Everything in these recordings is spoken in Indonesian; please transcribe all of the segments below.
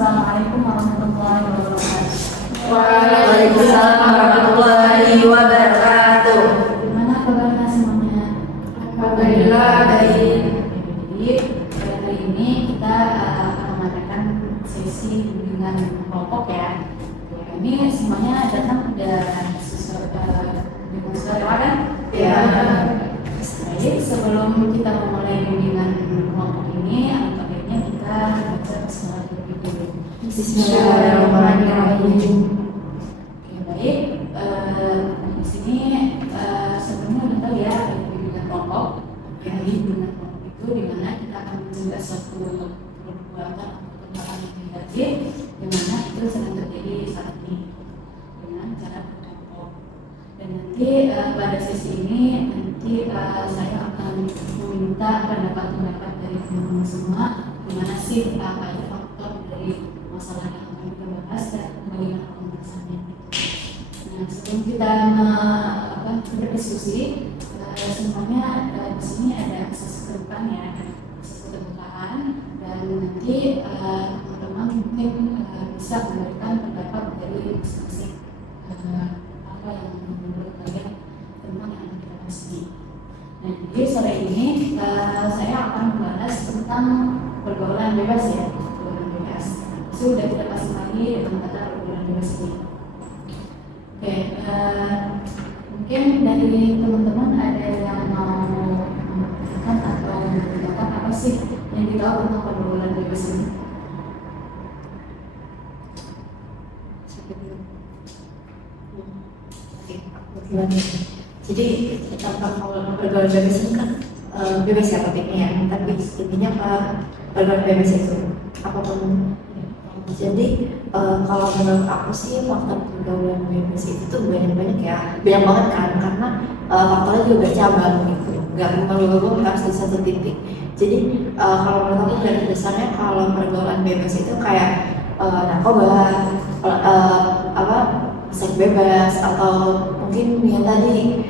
Assalamualaikum warahmatullahi wabarakatuh. Waalaikumsalam warahmatullahi wabarakatuh. Gimana kabarnya semuanya? Alhamdulillah baik. Jadi hari ini kita akan mengadakan sesi bimbingan kelompok ya. Ini semuanya datang dengan suara kan? Ya. Baik, sebelum kita memulai bimbingan kelompok ini, alhamdulillahnya kita baca bismillah terlebih dulu. Bismillahirrahmanirrahim. Oke, baik. Di sini sebelumnya udah tahu ya bimbingan kelompok. Jadi bimbingan kelompok itu dimana kita akan mencegah suatu perbuatan atau tindakan yang negatif, dimana itu sedang terjadi saat ini dengan cara berkelompok. Dan nanti pada sesi ini saya akan meminta pendapat dari teman-teman semua gimana sih apa aja faktor dari masalah yang akan kita bahas dan bagaimana pembahasannya. Nah, sebelum kita berdiskusi, semuanya di sini ada asas keterbukaan ya, asas keterbukaan, dan nanti teman-teman mungkin bisa memberikan pendapat dari masing-masing apa yang menurut kalian tentang yang akan kita bahas ini. Nah, jadi sore ini saya akan membahas tentang pergaulan bebas ya, pergaulan bebas. Sudah tidak asing lagi dengan kata pergaulan bebas ini. Oke, mungkin dari teman-teman ada yang mau mengatakan atau menceritakan apa sih yang ditahu tentang pergaulan bebas ini? Jadi tentang pergaulan bebas ini kan bebas ya topiknya ya, tapi intinya pergaulan bebas itu apapun. Jadi kalau menurut aku sih faktor pergaulan bebas itu tuh banyak banget kan, karena faktornya juga bercabang gitu, nggak melulu harus di satu titik. Jadi kalau menurut aku dari besarnya kalau pergaulan bebas itu kayak narkoba, seks bebas, atau mungkin yang tadi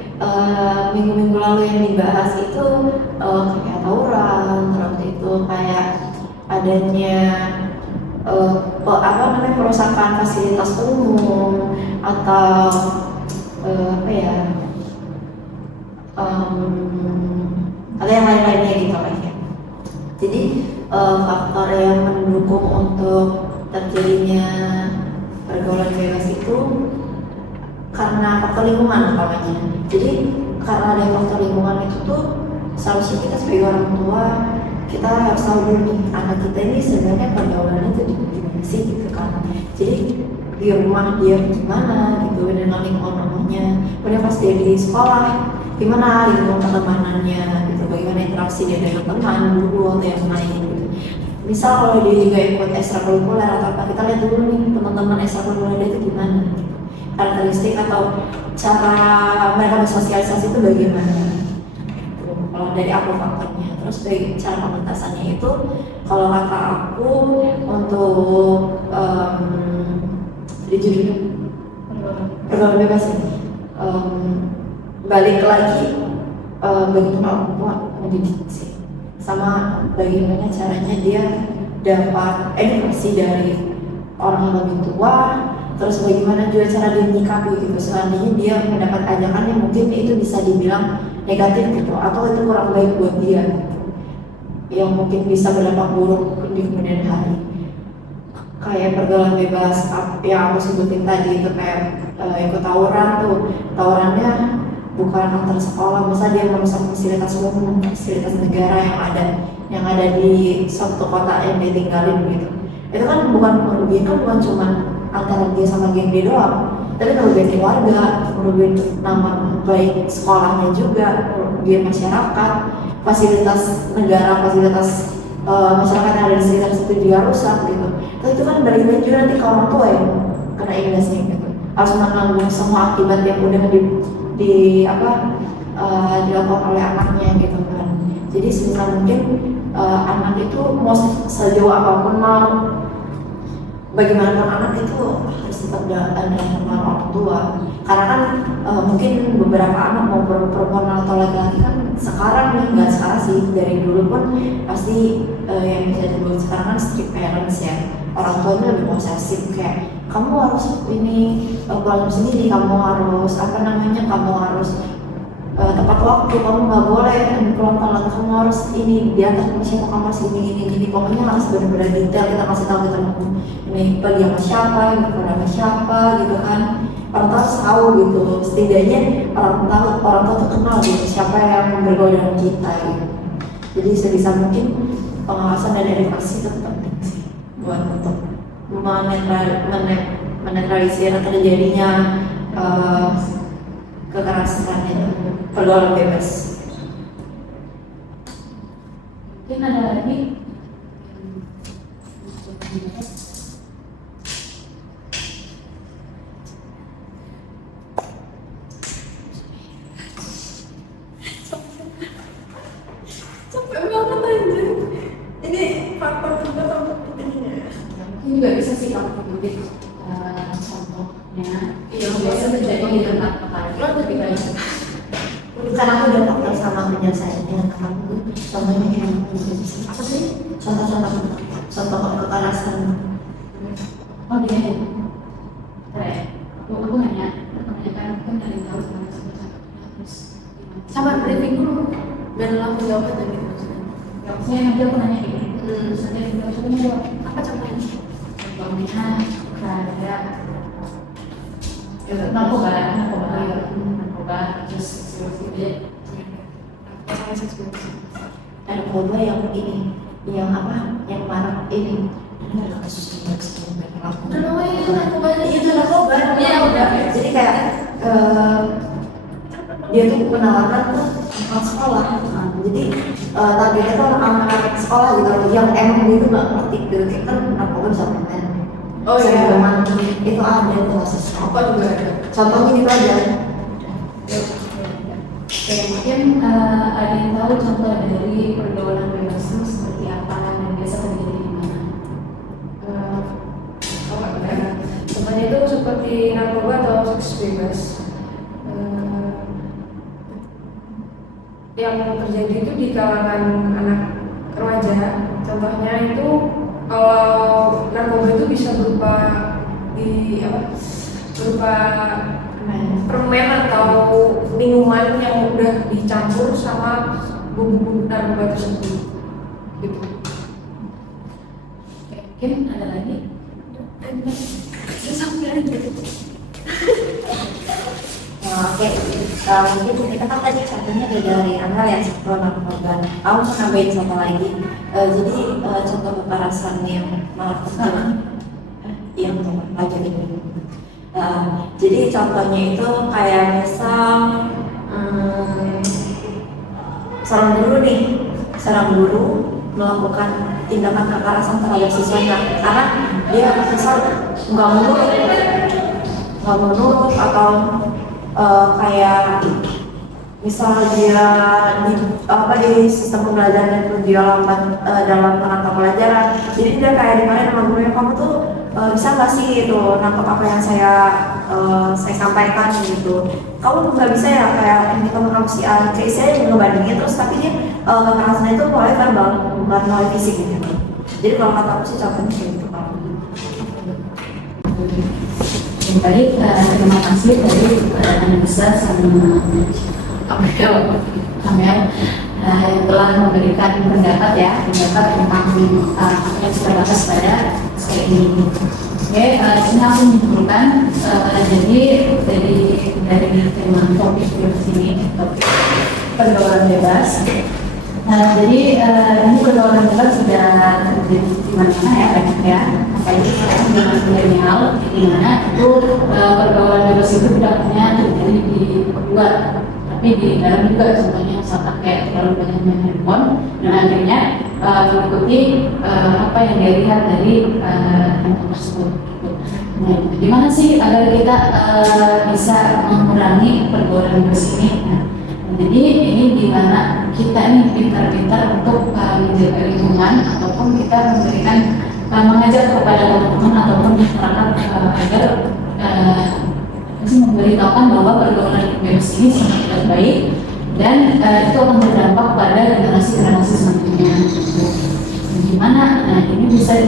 minggu-minggu lalu yang dibahas itu kayak tawuran, terus itu kayak adanya perusahaan fasilitas umum atau atau yang lain-lainnya gitu lah ya. Jadi faktor yang mendukung untuk terjadinya pergaulan bebas itu karena faktor lingkungan utamanya. Jadi karena ada faktor lingkungan itu tuh seharusnya kita sebagai orang tua kita harus tahu dulu nih anak kita ini sebenarnya pergaulannya itu gimana sih gitu kan. Jadi di rumah dia gimana gitu dengan lingkungannya, kemudian pas dia di sekolah gimana lingkungan pertemanannya gitu, bagaimana interaksi dia dengan teman, guru atau yang lain gitu. Misal kalau dia juga ikut ekstrakurikuler atau apa, kita lihat dulu nih teman-teman ekstrakurikuler dia itu gimana gitu. Karakteristik atau cara mereka bersosialisasi itu bagaimana. Kalau dari aku faktornya, terus dari cara pementasannya itu kalau kata aku untuk di judulnya pergaulan bebas ini balik lagi bagaimana orang tua mendidik sih, sama bagaimana caranya dia dapat edukasi dari orang yang lebih tua, terus bagaimana juga cara dia menyikapi gitu seandainya dia mendapat ajakan yang mungkin itu bisa dibilang negatif gitu atau itu kurang baik buat dia gitu, yang mungkin bisa berdampak buruk di kemudian hari. Kayak pergaulan bebas yang aku sebutin tadi itu kayak ikut tawuran tuh, tawurannya bukan antar sekolah, misalnya dia merusak fasilitas umum, fasilitas negara yang ada di suatu kota yang dia tinggalin gitu. Itu kan bukan cuma antara dia sama geng dia doang, tapi merugikan keluarga, merugikan nama baik sekolahnya juga, merugikan masyarakat, fasilitas negara, fasilitas masyarakat yang ada di sekitar situ juga rusak gitu. Tapi itu kan balik lagi juga nanti ke orang tua yang kena imbasnya gitu, harus menanggung semua akibat yang udah dilakukan oleh anaknya gitu kan. Jadi sebisa mungkin anak itu mau sejauh apapun mau bagaimanapun anak itu harus tetap ada sama orang tua, karena kan mungkin beberapa anak mau perempuan atau laki-laki kan sekarang nih, nggak sekarang sih, dari dulu pun pasti yang bisa disebut sekarang kan strict parents ya, orang tuanya lebih posesif kayak kamu harus ini pulang sendiri, kamu harus apa namanya, kamu harus tepat waktu, kamu nggak boleh pulang telat, kamu harus ini di atas siapa, kamu harus ini pokoknya harus benar-benar detail, kita kasih tahu kita mau ini pergi sama siapa, gitu sama siapa gitu kan. Orang tua harus tahu gitu, setidaknya orang tua tuh kenal gitu siapa yang bergaul dengan kita gitu. Jadi sebisa mungkin pengawasan dan edukasi itu penting sih buat untuk menetralisir terjadinya kekerasan itu, pergaulan bebas. Mungkin ada lagi Capek banget aja. Ini faktor juga untuk pentingnya. mungkin juga bisa sih kalau publik contohnya yang biasa terjadi di tempat perkantoran lebih banyak. Karena aku udah faktor sama menyelesaikan dengan aku. Contohnya yang apa sih? Contoh kekerasan. Oh dia keren. Aku nanya kebanyakan kan dari tahu sama terus Sabar briefing dulu. Dan langsung jawab aja gitu. ya maksudnya nanti aku nanya kayak gitu terus nanti dia bilang coba jawab Apa contohnya? contohnya kayak narkoba terus seksualitas Narkoba yang ini, yang apa? Yang marak ini. Ini adalah kasus yang narkoba. Itu narkoba. Iya, udah. Jadi kayak dia tuh penawaran tuh anak sekolah. Jadi targetnya tuh anak sekolah gitu. Yang emang dia tuh nggak ngerti gitu. Kan narkoba bisa konten. Oh iya. Itu ada tuh kasus. Apa juga ada? Contohnya gitu aja. Oke, mungkin ada yang tahu contoh dari pergaulan bebas itu seperti apa dan biasa terjadi di mana? Contohnya itu seperti narkoba atau seks bebas. Yang terjadi itu di kalangan anak remaja. Contohnya itu kalau narkoba itu bisa berupa berupa permen atau minuman yang udah dicampur sama bumbu narkoba tersebut. Gitu. Oke, mungkin ada lagi? Oke, mungkin kita kan tadi contohnya dari Anwar yang sektor narkoba. Aku mau nambahin satu lagi. Jadi contoh kekerasan yang malah terjadi yang pelajar ini. Jadi contohnya itu kayak misal seorang guru melakukan tindakan kekerasan terhadap siswanya karena dia misal nggak menurut atau kayak misal dia di sistem pembelajaran itu dia lambat dalam menangkap pelajaran, jadi dia kayak dimarahin sama gurunya, kamu tuh bisa nggak sih itu nangkap apa yang saya sampaikan gitu, kamu nggak bisa ya kayak ini kamu harus si A, kayak saya juga ngebandingin terus, tapi dia kekerasan itu mulai verbal bukan mulai fisik gitu. Jadi kalau kata aku sih contohnya kayak gitu. Baik, terima kasih dari Anissa sama Amel yang telah memberikan pendapat tentang apa yang kita bahas pada sore ini. Oke, ini aku menyimpulkan jadi dari tema topik di sini, topik pergaulan bebas. Jadi ini pergaulan bebas sudah terjadi di mana-mana ya, banyak ya. Apalagi sekarang dengan milenial, di mana itu pergaulan bebas itu tidak hanya terjadi di luar, tapi di dalam juga. Contohnya misalkan kayak terlalu banyak main handphone dan akhirnya mengikuti apa yang dia lihat dari handphone tersebut. Nah, gimana sih agar kita bisa mengurangi pergaulan bebas ini? Jadi ini dimana kita nih pintar-pintar untuk menjaga lingkungan ataupun kita memberikan mengajak kepada teman-teman ataupun masyarakat agar memberitahukan bahwa pergaulan bebas ini sangat baik dan itu akan berdampak pada generasi selanjutnya. Gimana? Nah, ini bisa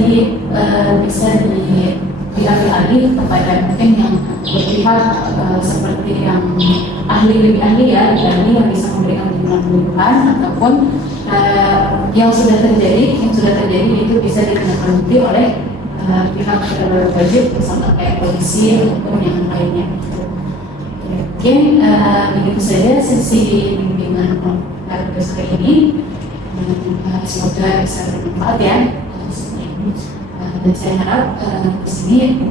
dialih-alih kepada mungkin yang berpihak seperti yang lebih ahli ya, yang bisa memberikan penyuluhan ataupun yang sudah terjadi itu bisa ditindaklanjuti oleh pihak berwajib misalnya kayak polisi ataupun yang lainnya. Mungkin begitu saja sesi bimbingan LPDP ini. Semoga bisa bermanfaat ya. Dan saya harap di sini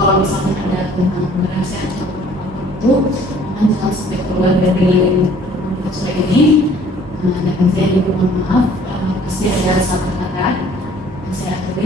kalau misalnya ada tentang kerahasiaan atau itu, jangan sampai keluar dari acara ini. Dan saya juga mohon maaf, pasti ada salah kata. Saya akui